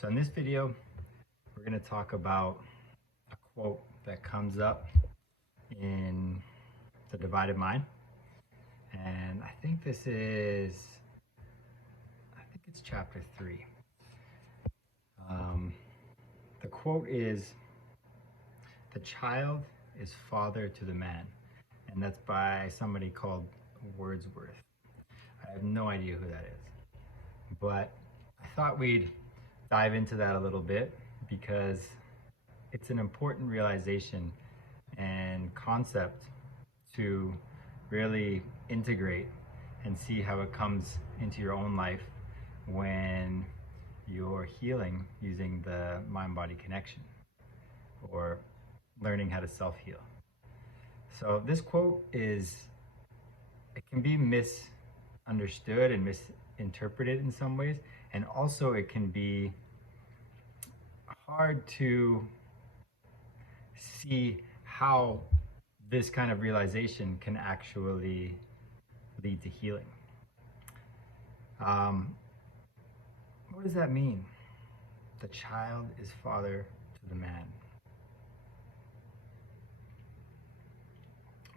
So in this video, we're going to talk about a quote that comes up in the divided mind. And I think it's chapter 3. The quote is, "The child is father to the man." And that's by somebody called Wordsworth. I have no idea who that is. But I thought we'd dive into that a little bit because it's an important realization and concept to really integrate and see how it comes into your own life when you're healing using the mind-body connection or learning how to self-heal. So this quote it can be misunderstood and misinterpreted in some ways, and also it can be hard to see how this kind of realization can actually lead to healing. What does that mean? The child is father to the man.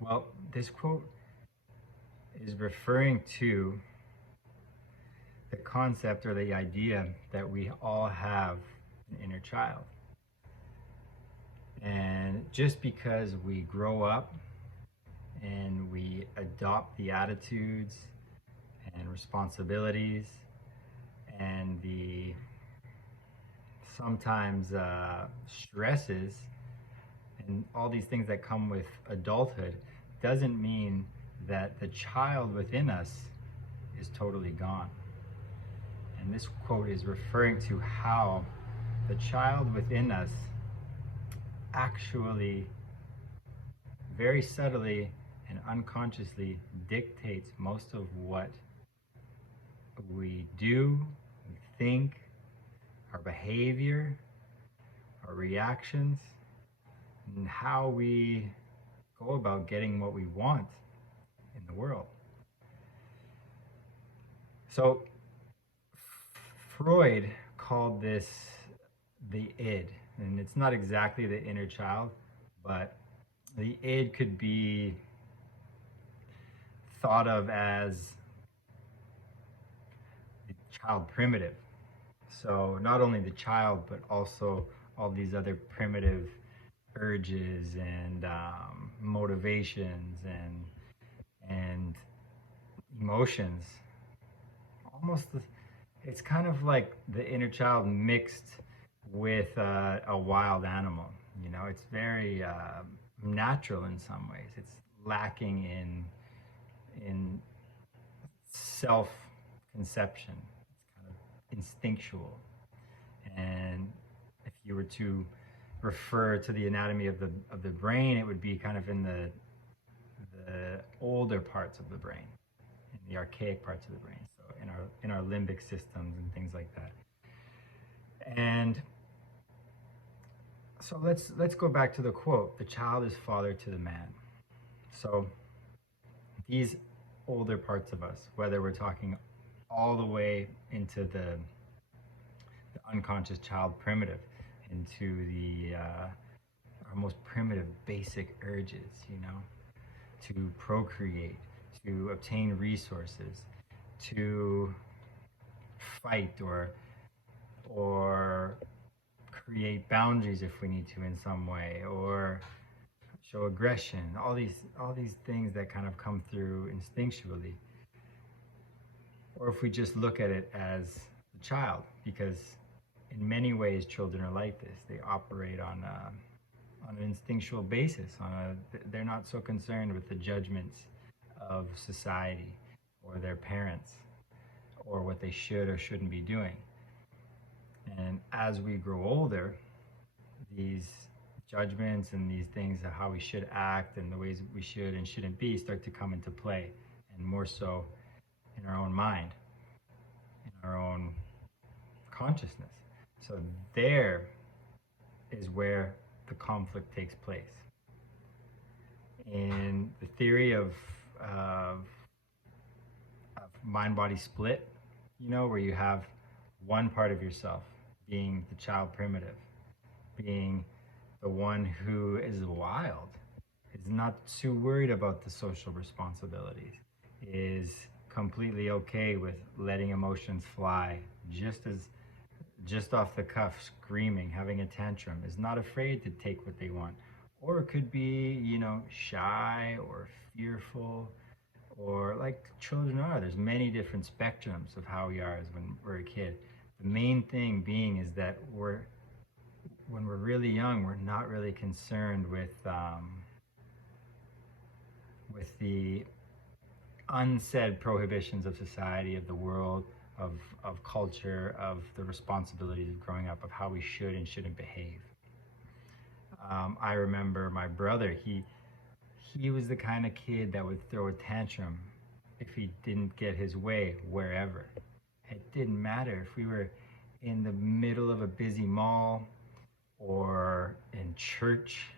Well, this quote is referring to the concept or the idea that we all have an inner child. And just because we grow up and we adopt the attitudes and responsibilities and the sometimes stresses and all these things that come with adulthood doesn't mean that the child within us is totally gone. And this quote is referring to how the child within us actually very subtly and unconsciously dictates most of what we do, we think, our behavior, our reactions, and how we go about getting what we want in the world. So Freud called this the id, and it's not exactly the inner child, but the id could be thought of as the child primitive. So not only the child, but also all these other primitive urges and motivations and emotions. It's kind of like the inner child mixed with a wild animal. You know, it's very natural in some ways. It's lacking in self-conception. It's kind of instinctual. And if you were to refer to the anatomy of the brain, it would be kind of in the older parts of the brain, in the archaic parts of the brain. So in our limbic systems and things like that. And so let's go back to the quote, "The child is father to the man." So these older parts of us, whether we're talking all the way into the unconscious child primitive, into the our most primitive basic urges, you know, to procreate, to obtain resources, to fight or create boundaries if we need to in some way, or show aggression, all these things that kind of come through instinctually. Or if we just look at it as a child, because in many ways children are like this. They operate on an instinctual basis. They're not so concerned with the judgments of society or their parents or what they should or shouldn't be doing. And as we grow older, these judgments and these things of how we should act and the ways we should and shouldn't be start to come into play, and more so in our own mind, in our own consciousness. So there is where the conflict takes place. In the theory of mind-body split, you know, where you have one part of yourself being the child primitive, being the one who is wild, is not too worried about the social responsibilities, is completely okay with letting emotions fly, just off the cuff, screaming, having a tantrum, is not afraid to take what they want. Or it could be, shy or fearful, or like children are. There's many different spectrums of how we are as when we're a kid. The main thing being is that when we're really young, we're not really concerned with the unsaid prohibitions of society, of the world, of culture, of the responsibilities of growing up, of how we should and shouldn't behave. I remember my brother. He was the kind of kid that would throw a tantrum if he didn't get his way wherever. It didn't matter if we were in the middle of a busy mall or in church,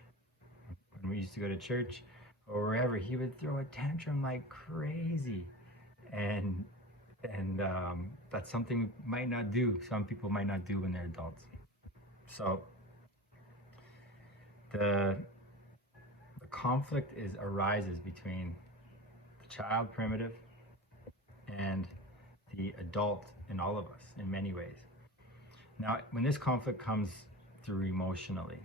when we used to go to church, or wherever. He would throw a tantrum like crazy, and that's something we might not do. Some people might not do when they're adults. So the the conflict arises between the child primitive and the adult in all of us in many ways. Now, when this conflict comes through emotionally,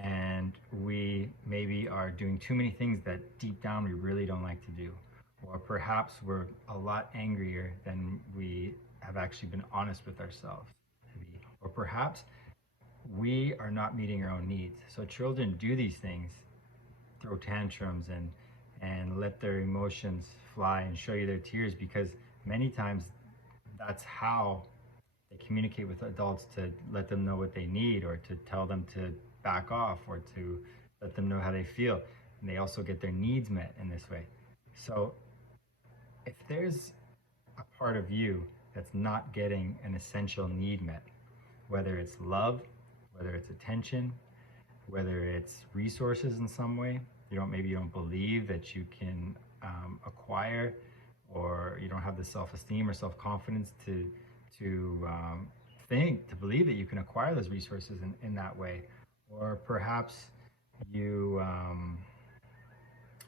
and we maybe are doing too many things that deep down we really don't like to do, or perhaps we're a lot angrier than we have actually been honest with ourselves to be, or perhaps we are not meeting our own needs. So children do these things, throw tantrums and let their emotions fly and show you their tears, because many times that's how they communicate with adults, to let them know what they need, or to tell them to back off, or to let them know how they feel. And they also get their needs met in this way. So if there's a part of you that's not getting an essential need met, whether it's love, whether it's attention, whether it's resources in some way, maybe you don't believe that you can acquire, or you don't have the self-esteem or self-confidence to believe that you can acquire those resources in that way, or perhaps you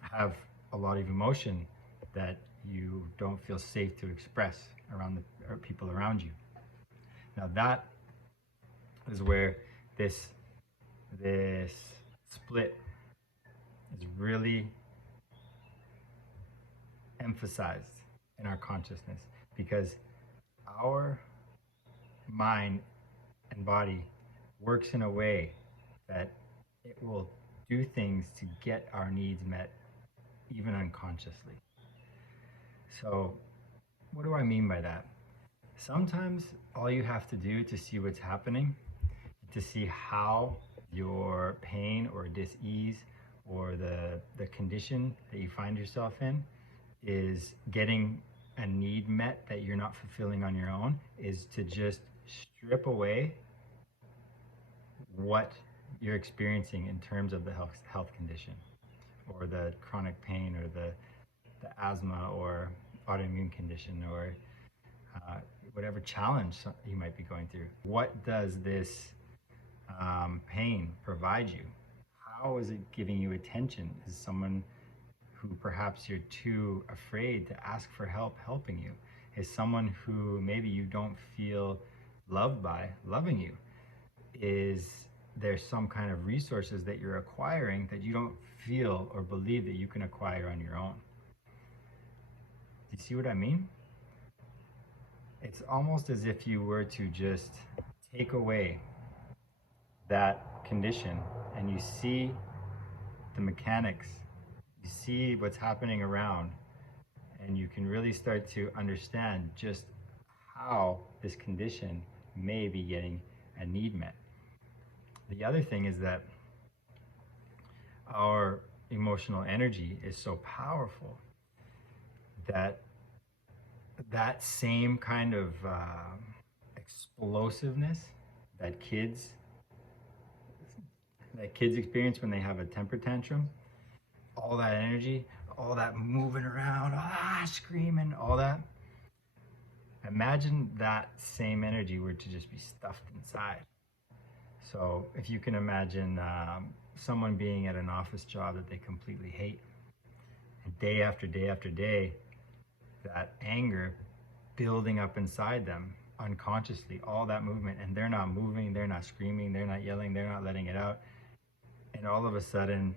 have a lot of emotion that you don't feel safe to express around the people around you. Now that is where this split is really emphasized in our consciousness, because our mind and body works in a way that it will do things to get our needs met, even unconsciously. So what do I mean by that? Sometimes all you have to do to see what's happening, to see how your pain or dis-ease or the condition that you find yourself in is getting a need met that you're not fulfilling on your own, is to just strip away what you're experiencing in terms of the health condition, or the chronic pain, or the asthma or autoimmune condition, or whatever challenge you might be going through. What does this pain provide you? How is it giving you attention? Is someone who perhaps you're too afraid to ask for help helping you? Is someone who maybe you don't feel loved by loving you? Is there some kind of resources that you're acquiring that you don't feel or believe that you can acquire on your own? Do you see what I mean? It's almost as if you were to just take away that condition, and you see the mechanics, you see what's happening around, and you can really start to understand just how this condition may be getting a need met. The other thing is that our emotional energy is so powerful that that same kind of explosiveness that kids experience when they have a temper tantrum, all that energy, all that moving around, screaming, all that, Imagine that same energy were to just be stuffed inside. So if you can imagine someone being at an office job that they completely hate, and day after day after day, that anger building up inside them unconsciously, all that movement, and they're not moving, they're not screaming, they're not yelling, they're not letting it out. And all of a sudden,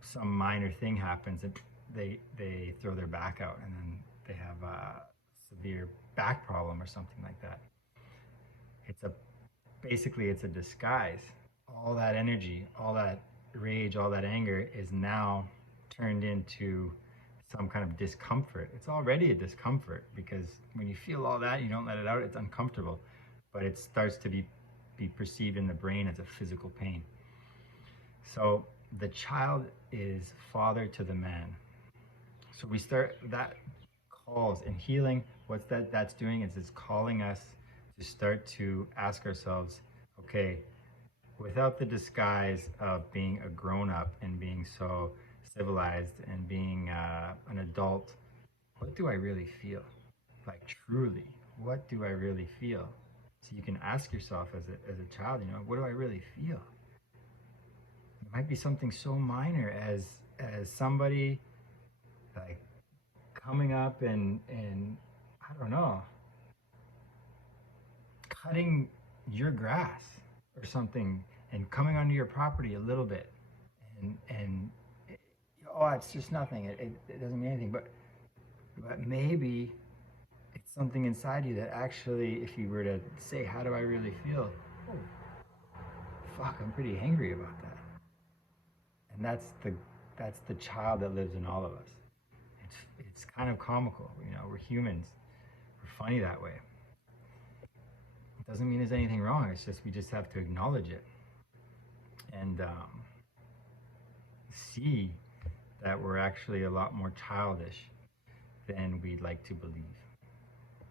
some minor thing happens and they throw their back out, and then they have a severe back problem or something like that. It's a basically it's a disguise. All that energy, all that rage, all that anger is now turned into some kind of discomfort. It's already a discomfort because when you feel all that, you don't let it out, it's uncomfortable. But it starts to be perceived in the brain as a physical pain. So the child is father to the man. So we start that calls in healing. What's that's doing is it's calling us to start to ask ourselves, okay, without the disguise of being a grown up and being so civilized and being an adult, what do I really feel? Like truly, what do I really feel? So you can ask yourself as a child, what do I really feel? It might be something so minor as somebody like coming up and I don't know, cutting your grass or something and coming onto your property a little bit and oh, it's just nothing, it doesn't mean anything, but maybe it's something inside you that actually, if you were to say, how do I really feel? Oh, fuck, I'm pretty angry about that. And that's the child that lives in all of us. It's kind of comical, we're humans, we're funny that way. It doesn't mean there's anything wrong, it's just we just have to acknowledge it and see that we're actually a lot more childish than we'd like to believe.